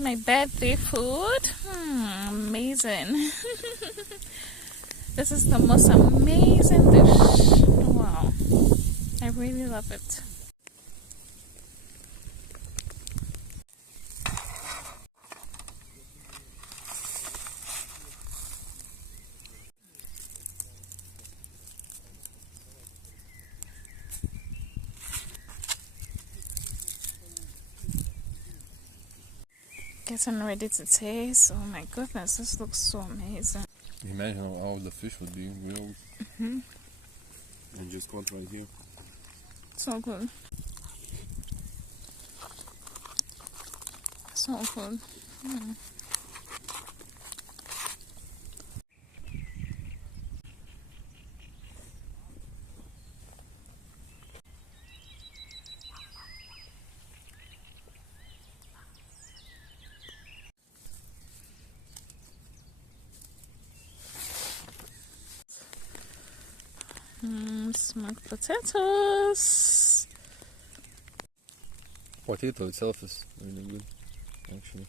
My birthday food. Amazing. This is the most amazing dish. Wow. I really love it. Getting ready to taste. Oh my goodness, this looks so amazing. Imagine how all the fish would be grilled. And just caught right here. So good. So good. Smoked potatoes. Potato itself is really good, actually.